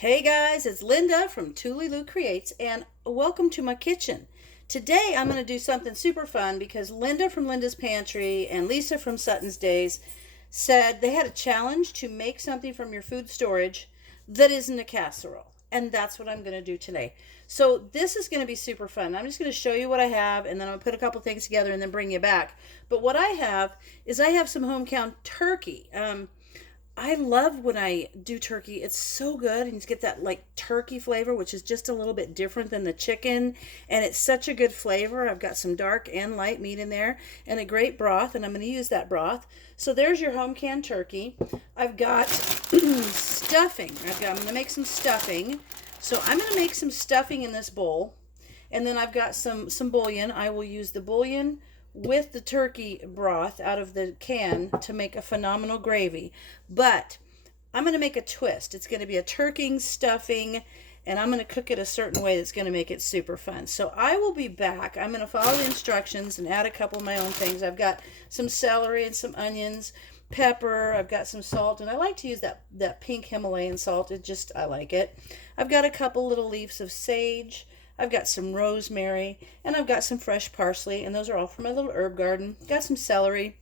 Hey guys, it's Linda from Tuliloo Creates, and welcome to my kitchen. Today I'm going to do something super fun because Linda from Linda's Pantry and Lisa from Sutton's Days said they had a challenge to make something from your food storage that isn't a casserole. And that's what I'm going to do today. So this is going to be super fun. I'm just going to show you what I have, and then I'm going to put a couple things together and then bring you back. But what I have is I have some home count turkey. I love when I do turkey. It's so good, and you get that like turkey flavor, which is just a little bit different than the chicken, and it's such a good flavor. I've got some dark and light meat in there and a great broth, and I'm going to use that broth. So there's your home canned turkey. I've got stuffing. I'm going to make some stuffing. So I'm going to make some stuffing in this bowl, and then I've got some bouillon. I will use the bouillon with the turkey broth out of the can to make a phenomenal gravy. But I'm going to make a twist. It's going to be a turkey stuffing, and I'm going to cook it a certain way that's going to make it super fun. So I will be back. I'm going to follow the instructions and add a couple of my own things. I've got some celery and some onions, pepper. I've got some salt, and I like to use that pink Himalayan salt. I like it. I've got a couple little leaves of sage. I've got some rosemary, and I've got some fresh parsley, and those are all from my little herb garden. Got some celery.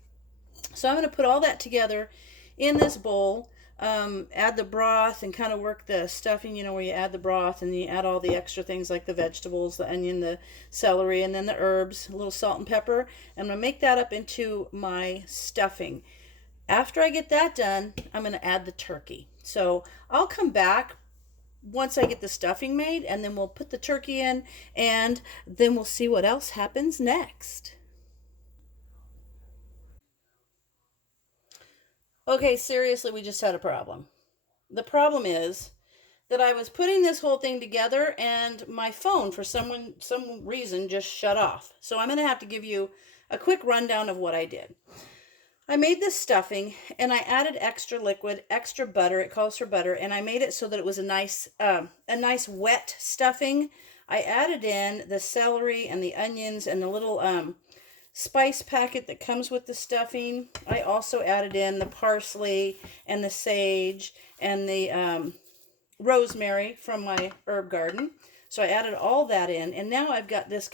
So I'm going to put all that together in this bowl, add the broth, and kind of work the stuffing, where you add the broth and you add all the extra things like the vegetables, the onion, the celery, and then the herbs, a little salt and pepper. I'm going to make that up into my stuffing. After I get that done, I'm going to add the turkey. So I'll come back once I get the stuffing made, and then we'll put the turkey in, and then we'll see what else happens next. Okay, seriously, we just had a problem. The problem is that I was putting this whole thing together, and my phone, for some reason, just shut off. So I'm going to have to give you a quick rundown of what I did. I made this stuffing, and I added extra liquid, extra butter. It calls for butter, and I made it so that it was a nice wet stuffing. I added in the celery and the onions and the little spice packet that comes with the stuffing. I also added in the parsley and the sage and the rosemary from my herb garden. So I added all that in, and now I've got this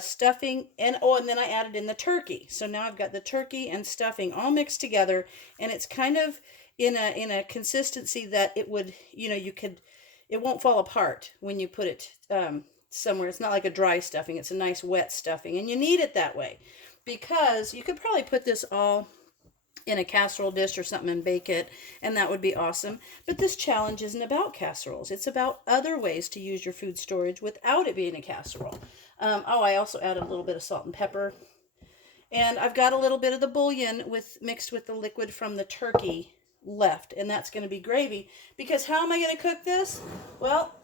stuffing, and then I added in the turkey. So now I've got the turkey and stuffing all mixed together, and it's kind of in a consistency that it would, it won't fall apart when you put it somewhere. It's not like a dry stuffing. It's a nice wet stuffing, and you need it that way because you could probably put this all in a casserole dish or something and bake it, and that would be awesome. But this challenge isn't about casseroles. It's about other ways to use your food storage without it being a casserole. I also added a little bit of salt and pepper, and I've got a little bit of the bouillon mixed with the liquid from the turkey left, and that's going to be gravy. Because how am I going to cook this? Well,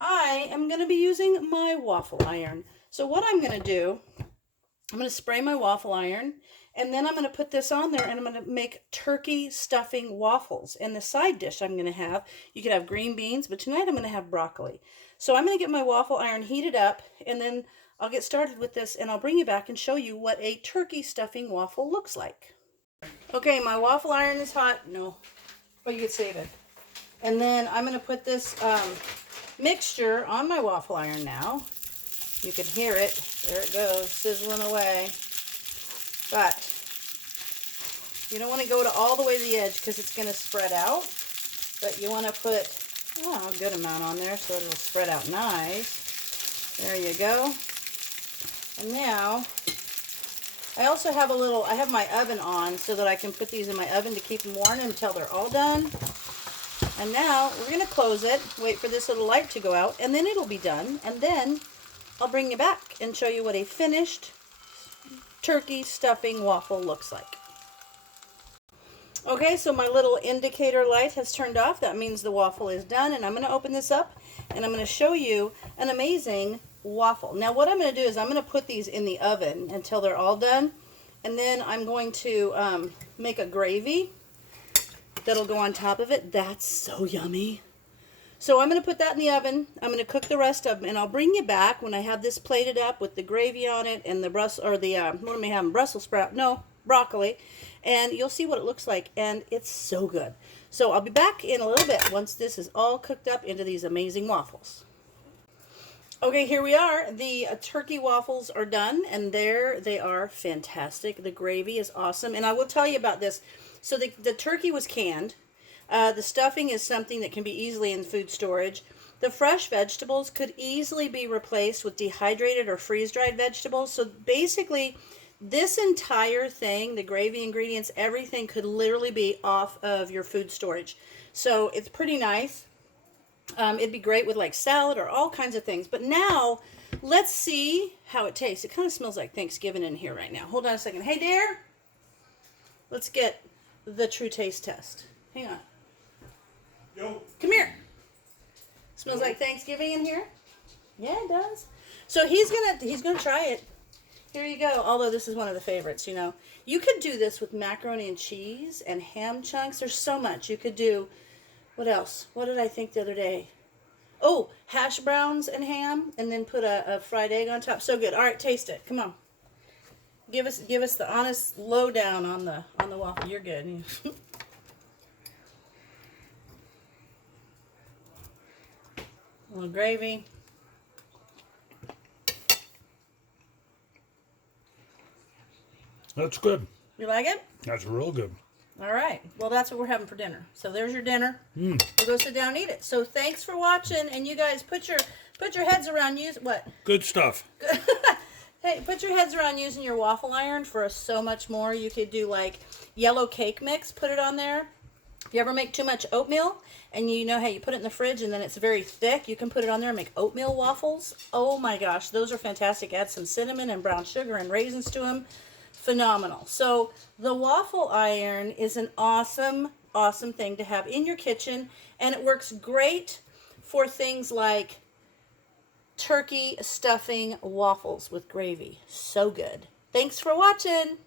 I am going to be using my waffle iron. So what I'm going to do, I'm going to spray my waffle iron, and then I'm going to put this on there, and I'm going to make turkey stuffing waffles. And the side dish I'm going to have, you could have green beans, but tonight I'm going to have broccoli. So I'm going to get my waffle iron heated up, and then I'll get started with this, and I'll bring you back and show you what a turkey stuffing waffle looks like. Okay, my waffle iron is hot. No, but you could save it. And then I'm going to put this mixture on my waffle iron now. You can hear it. There it goes, sizzling away. But you don't want to go to all the way to the edge because it's going to spread out. But you want to put a good amount on there so it'll spread out nice. There you go. And now I also have I have my oven on so that I can put these in my oven to keep them warm until they're all done. And now we're going to close it, wait for this little light to go out, and then it'll be done. And then I'll bring you back and show you what a finished turkey stuffing waffle looks like. Okay, so my little indicator light has turned off. That means the waffle is done, and I'm going to open this up, and I'm going to show you an amazing waffle. Now what I'm going to do is I'm going to put these in the oven until they're all done, and then I'm going to make a gravy that'll go on top of it. That's so yummy. So I'm going to put that in the oven. I'm going to cook the rest of them, and I'll bring you back when I have this plated up with the gravy on it and the what am I having? Brussels sprout? No, broccoli. And you'll see what it looks like, and it's so good. So I'll be back in a little bit once this is all cooked up into these amazing waffles. Okay, here we are. The turkey waffles are done, and there they are, fantastic. The gravy is awesome, and I will tell you about this. So the turkey was canned. The stuffing is something that can be easily in food storage. The fresh vegetables could easily be replaced with dehydrated or freeze-dried vegetables. So basically, this entire thing, the gravy ingredients, everything could literally be off of your food storage. So it's pretty nice. It'd be great with like salad or all kinds of things. But now, let's see how it tastes. It kind of smells like Thanksgiving in here right now. Hold on a second. Hey, Dare. Let's get the true taste test. Hang on. Yo. Come here. Smells like Thanksgiving in here? Yeah, it does. So he's gonna try it. Here you go. Although this is one of the favorites, you know. You could do this with macaroni and cheese and ham chunks. There's so much. You could do, what else? What did I think the other day? Oh, hash browns and ham, and then put a fried egg on top. So good. All right, taste it. Come on. Give us the honest lowdown on the waffle. You're good. A little gravy. That's good. You like it? That's real good. All right. Well, that's what we're having for dinner. So there's your dinner. We'll go sit down and eat it. So thanks for watching, and you guys put your heads around what? Good stuff. Hey, put your heads around using your waffle iron for so much more. You could do like yellow cake mix, put it on there. If you ever make too much oatmeal and you know how you put it in the fridge and then it's very thick, you can put it on there and make oatmeal waffles. Oh my gosh, those are fantastic. Add some cinnamon and brown sugar and raisins to them. Phenomenal. So the waffle iron is an awesome, awesome thing to have in your kitchen, and it works great for things like turkey stuffing waffles with gravy. So good. Thanks for watching.